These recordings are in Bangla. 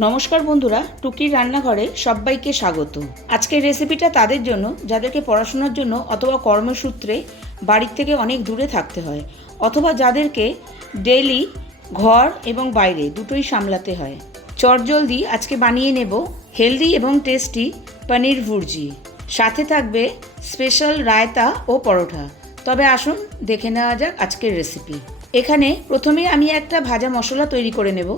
নমস্কার বন্ধুরা, টুকির রান্নাঘরে সবাইকে স্বাগত। আজকের রেসিপিটা তাদের জন্য, যাদেরকে পড়াশোনার জন্য অথবা কর্মসূত্রে বাড়ির থেকে অনেক দূরে থাকতে হয়, অথবা যাদেরকে ডেইলি ঘর এবং বাইরে দুটোই সামলাতে হয়। চটজলদি আজকে বানিয়ে নেব হেলদি এবং টেস্টি পনির ভুর্জি। সাথে থাকবে স্পেশাল রায়তা ও পরোটা। তবে আসুন, দেখে নেওয়া যাক আজকের রেসিপি এখানে প্রথমে আমি একটা ভাজা মশলা তৈরি করে নেব।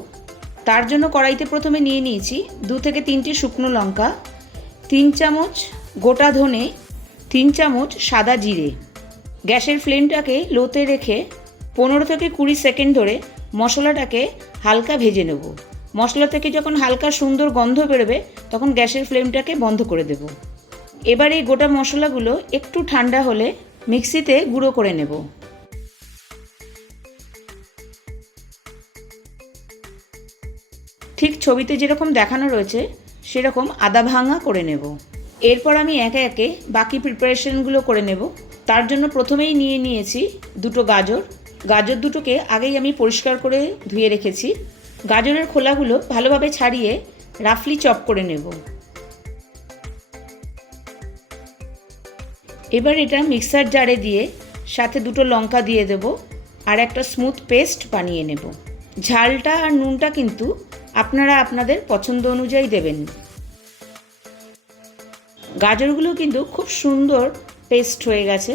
তার জন্য কড়াইতে প্রথমে নিয়ে নিয়েছি দু থেকে তিনটি শুকনো লঙ্কা, তিন চামচ গোটা ধনে, তিন চামচ সাদা জিরে। গ্যাসের ফ্লেমটাকে লোতে রেখে পনেরো থেকে কুড়ি সেকেন্ড ধরে মশলাটাকে হালকা ভেজে নেব। মশলা থেকে যখন হালকা সুন্দর গন্ধ বেরোবে, তখন গ্যাসের ফ্লেমটাকে বন্ধ করে দেব। এবার এই গোটা মশলাগুলো একটু ঠান্ডা হলে মিক্সিতে গুঁড়ো করে নেব। ঠিক ছবিতে যেরকম দেখানো রয়েছে, সেরকম আদা ভাঙা করে নেব। এরপর আমি একে একে বাকি প্রিপারেশনগুলো করে নেব। তার জন্য প্রথমেই নিয়ে নিয়েছি দুটো গাজর। গাজর দুটোকে আগেই আমি পরিষ্কার করে ধুয়ে রেখেছি। গাজরের খোলাগুলো ভালোভাবে ছাড়িয়ে রাফলি চপ করে নেব। এবার এটা মিক্সার জারে দিয়ে সাথে দুটো লঙ্কা দিয়ে দেব আর একটা স্মুথ পেস্ট বানিয়ে নেব। ঝালটা আর নুনটা কিন্তু আপনারা আপনাদের পছন্দ অনুযায়ী দেবেন। গাজরগুলো কিন্তু খুব সুন্দর পেস্ট হয়ে গেছে।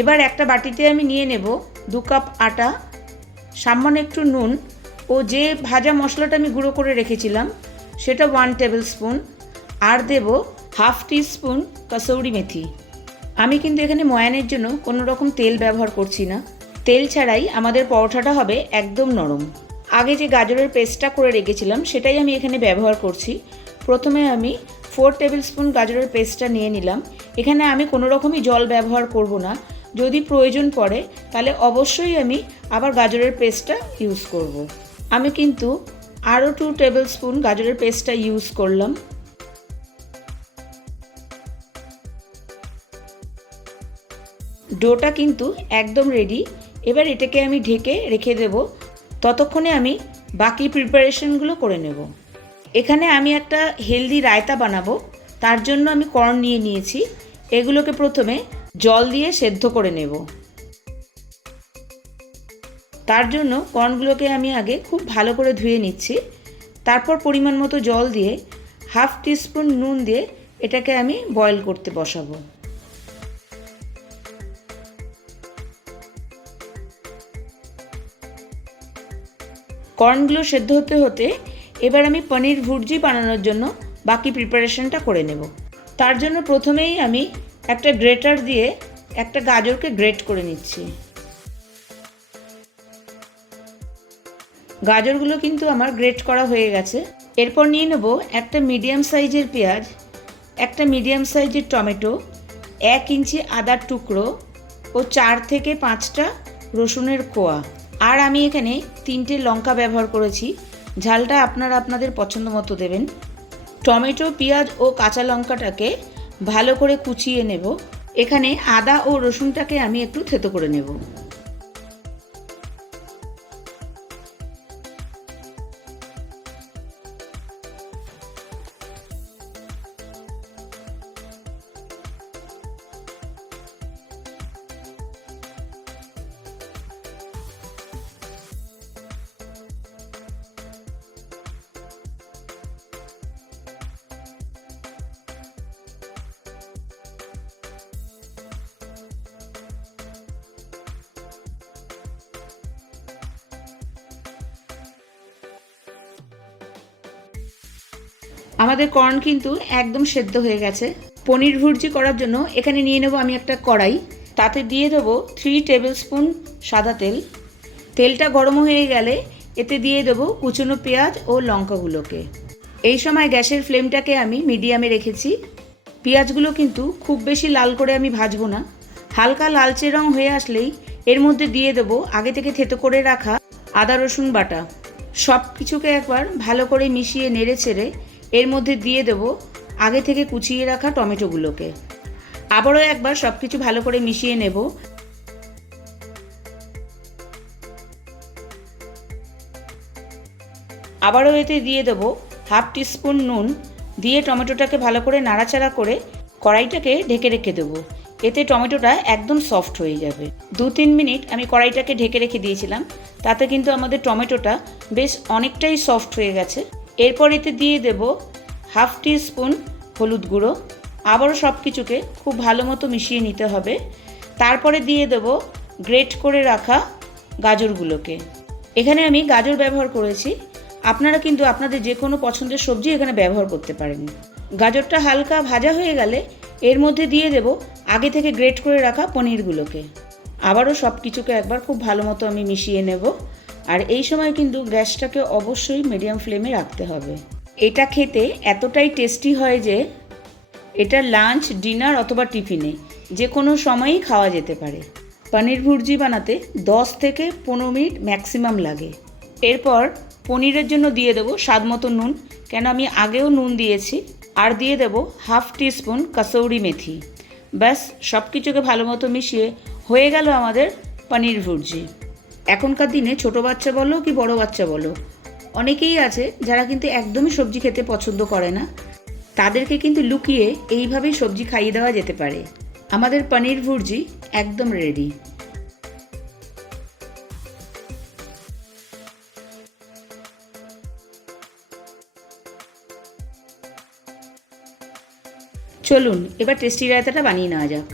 এবার একটা বাটিতে আমি নিয়ে নেব দু কাপ আটা, সামান্য একটু নুন ও যে ভাজা মশলাটা আমি গুঁড়ো করে রেখেছিলাম সেটা ওয়ান টেবিল স্পুন আর দেব হাফ টি স্পুন কসৌরি মেথি। আমি কিন্তু এখানে ময়ানের জন্য কোনো রকম তেল ব্যবহার করছি না। তেল ছাড়াই আমাদের পরোঠাটা হবে একদম নরম। আগে যে গাজরের পেস্টটা করে রেখেছিলাম, সেটাই আমি এখানে ব্যবহার করছি। প্রথমে আমি ফোর টেবিল স্পুন গাজরের পেস্টটা নিয়ে নিলাম। এখানে আমি কোনো রকমই জল ব্যবহার করব না। যদি প্রয়োজন পড়ে, তাহলে অবশ্যই আমি আবার গাজরের পেস্টটা ইউজ করব। আমি কিন্তু আরও টু টেবিল স্পুন গাজরের পেস্টটা ইউজ করলাম। ডোটা কিন্তু একদম রেডি এবার এটাকে আমি ঢেকে রেখে দেব। ততক্ষণে আমি বাকি প্রিপারেশনগুলো করে নেব। এখানে আমি একটা হেলদি রায়তা বানাবো। তার জন্য আমি কর্ন নিয়ে নিয়েছি। এগুলোকে প্রথমে জল দিয়ে সেদ্ধ করে নেব। তার জন্য কর্নগুলোকে আমি আগে খুব ভালো করে ধুয়ে নিচ্ছি। তারপর পরিমাণ মতো জল দিয়ে হাফ টিস্পুন নুন দিয়ে এটাকে আমি বয়েল করতে বসাবো। কর্নগুলো সেদ্ধ হতে হতে এবার আমি পনির ভুর্জি বানানোর জন্য বাকি প্রিপারেশনটা করে নেব। তার জন্য প্রথমেই আমি একটা গ্রেটার দিয়ে একটা গাজরকে গ্রেট করে নিচ্ছি। গাজরগুলো কিন্তু আমার গ্রেট করা হয়ে গেছে। এরপর নিয়ে নেব একটা মিডিয়াম সাইজের পেঁয়াজ, একটা মিডিয়াম সাইজের টমেটো, এক ইঞ্চি আদার টুকরো ও চার থেকে পাঁচটা রসুনের কোয়া। আর আমি এখানে তিনটে লঙ্কা ব্যবহার করেছি। ঝালটা আপনারা আপনাদের পছন্দ মতো দেবেন। টমেটো, পেঁয়াজ ও কাঁচা লঙ্কাটাকে ভালো করে কুচিয়ে নেব। এখানে আদা ও রসুনটাকে আমি একটু থেতো করে নেব। আমাদের কর্ন কিন্তু একদম সেদ্ধ হয়ে গেছে। পনির ভুর্জি করার জন্য এখানে নিয়ে নেব আমি একটা কড়াই। তাতে দিয়ে দেবো থ্রি টেবিল স্পুন সাদা তেল। তেলটা গরম হয়ে গেলে এতে দিয়ে দেবো কুচনো পেঁয়াজ ও লঙ্কাগুলোকে। এই সময় গ্যাসের ফ্লেমটাকে আমি মিডিয়ামে রেখেছি। পেঁয়াজগুলো কিন্তু খুব বেশি লাল করে আমি ভাজবো না। হালকা লালচে রং হয়ে আসলেই এর মধ্যে দিয়ে দেবো আগে থেকে থেতো করে রাখা আদা রসুন বাটা। সব কিছুকে একবার ভালো করে মিশিয়ে নেড়ে ছেড়ে এর মধ্যে দিয়ে দেবো আগে থেকে কুচিয়ে রাখা টমেটোগুলোকে। আবারও একবার সব কিছু ভালো করে মিশিয়ে নেব। আবারও এতে দিয়ে দেবো হাফ টিস্পুন নুন। দিয়ে টমেটোটাকে ভালো করে নাড়াচাড়া করে কড়াইটাকে ঢেকে রেখে দেবো। এতে টমেটোটা একদম সফট হয়ে যাবে। দু তিন মিনিট আমি কড়াইটাকে ঢেকে রেখে দিয়েছিলাম। তাতে কিন্তু আমাদের টমেটোটা বেশ অনেকটাই সফট হয়ে গেছে। এরপর এতে দিয়ে দেব হাফ টি স্পুন হলুদ গুঁড়ো। আবারও সব কিছুকে খুব ভালো মতো মিশিয়ে নিতে হবে। তারপরে দিয়ে দেব গ্রেট করে রাখা গাজরগুলোকে। এখানে আমি গাজর ব্যবহার করেছি। আপনারা কিন্তু আপনাদের যে কোনো পছন্দের সবজি এখানে ব্যবহার করতে পারেন। গাজরটা হালকা ভাজা হয়ে গেলে এর মধ্যে দিয়ে দেব আগে থেকে গ্রেট করে রাখা পনিরগুলোকে। আবারও সব কিছুকে একবার খুব ভালো মতো আমি মিশিয়ে নেব। আর এই সময় কিন্তু গ্যাসটাকে অবশ্যই মিডিয়াম ফ্লেমে রাখতে হবে। এটা খেতে এতটাই টেস্টি হয় যে এটা লাঞ্চ, ডিনার অথবা টিফিনে যে কোনো সময়ই খাওয়া যেতে পারে। পনির ভুর্জি বানাতে 10 থেকে পনেরো মিনিট ম্যাক্সিমাম লাগে। এরপর পনিরের জন্য দিয়ে দেবো স্বাদ মতো নুন, কেন আমি আগেও নুন দিয়েছি। আর দিয়ে দেবো হাফ টিস্পুন কাসৌরি মেথি। ব্যাস সব কিছুকে ভালো মতো মিশিয়ে হয়ে গেল আমাদের পনির ভুর্জি। এখনকার দিনে ছোট বাচ্চা বলো কি বড় বাচ্চা বলো, অনেকেই আছে যারা কিন্তু একদমই সবজি খেতে পছন্দ করে না। তাদেরকে কিন্তু লুকিয়ে এইভাবেই সবজি খাইয়ে দেওয়া যেতে পারে। আমাদের পনির ভুর্জি একদম রেডি চলুন, এবার টেস্টি রায়তাটা বানিয়ে নেওয়া যাক।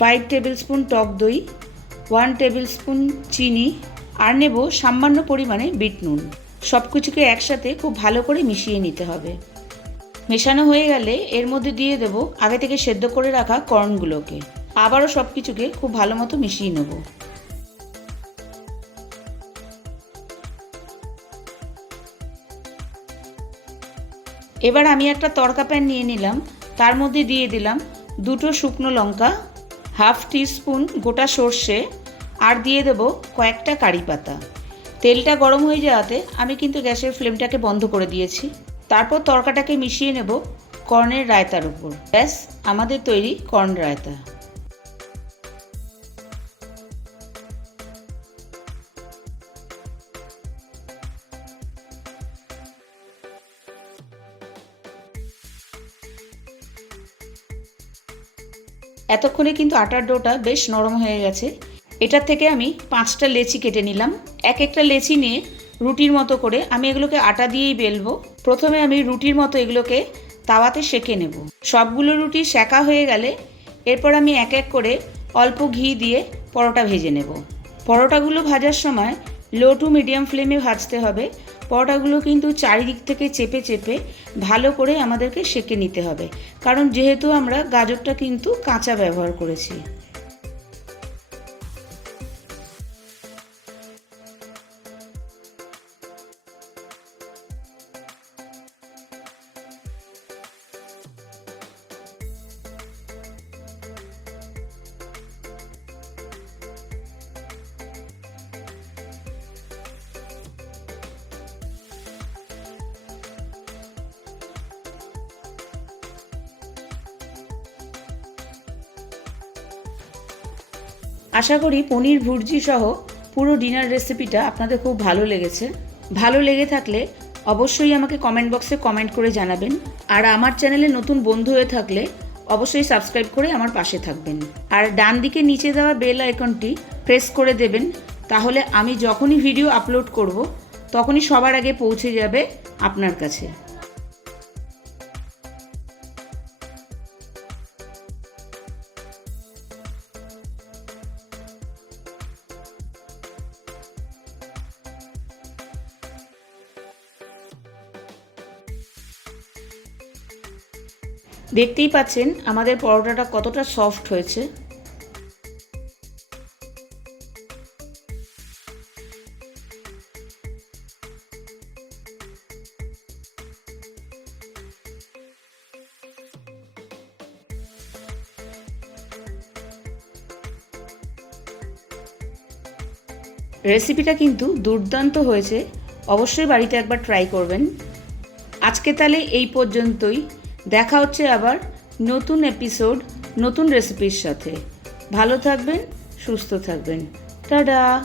ফাইভ টেবিল স্পুন টক দই ওয়ান টেবিল স্পুন চিনি আর নেব সামান্য পরিমাণে বিট নুন। সব কিছুকে একসাথে খুব ভালো করে মিশিয়ে নিতে হবে। মেশানো হয়ে গেলে এর মধ্যে দিয়ে দেব আগে থেকে সেদ্ধ করে রাখা কর্নগুলোকে। আবারও সব কিছুকে খুব ভালো মতো মিশিয়ে নেব। এবার আমি একটা তড়কা প্যান নিয়ে নিলাম। তার মধ্যে দিয়ে দিলাম দুটো শুকনো লঙ্কা হাফ টিস্পুন গোটা সর্ষে, আর দিয়ে দেবো কয়েকটা কারি পাতা। তেলটা গরম হয়ে যাওয়াতে আমি কিন্তু গ্যাসের ফ্লেমটাকে বন্ধ করে দিয়েছি। তারপর তরকাটাকে মিশিয়ে নেব কর্নের রায়তার উপর। ব্যাস, আমাদের তৈরি কর্ন রায়তা। এতক্ষণে কিন্তু আটার ডোটা বেশ নরম হয়ে গেছে। এটার থেকে আমি পাঁচটা লেচি কেটে নিলাম। এক একটা লেচি নিয়ে রুটির মতো করে আমি এগুলোকে আটা দিয়েই বেলবো। প্রথমে আমি রুটির মতো এগুলোকে তাওয়াতে সেকে নেব। সবগুলো রুটি সেকা হয়ে গেলে এরপর আমি এক এক করে অল্প ঘি দিয়ে পরোটা ভেজে নেব। পরোটাগুলো ভাজার সময় লো টু মিডিয়াম ফ্লেমে ভাজতে হবে। পরোটাগুলো কিন্তু চারিদিক থেকে চেপে চেপে ভালো করে আমাদেরকে সেঁকে নিতে হবে। কারণ যেহেতু আমরা গাজরটা কিন্তু কাঁচা ব্যবহার করেছি। আশা করি পনির ভুর্জি সহ পুরো ডিনার রেসিপিটা আপনাদের খুব ভালো লেগেছে। ভালো লেগে থাকলে অবশ্যই আমাকে কমেন্ট বক্সে কমেন্ট করে জানাবেন। আর আমার চ্যানেলে নতুন বন্ধু হয়ে থাকলে অবশ্যই সাবস্ক্রাইব করে আমার পাশে থাকবেন। আর ডান দিকে নিচে দেওয়া বেল আইকনটি প্রেস করে দেবেন। তাহলে আমি যখনই ভিডিও আপলোড করব, তখনই সবার আগে পৌঁছে যাবে আপনার কাছে। দেখতেই পাচ্ছেন আমাদের পরোটাটা কতটা সফট হয়েছে। রেসিপিটা কিন্তু দুর্দান্ত হয়েছে। অবশ্যই বাড়িতে একবার ট্রাই করবেন। আজকে তাহলে এই পর্যন্তই। দেখা হচ্ছে আবার নতুন এপিসোড নতুন রেসিপির সাথে। ভালো থাকবেন সুস্থ থাকবেন। টাটা!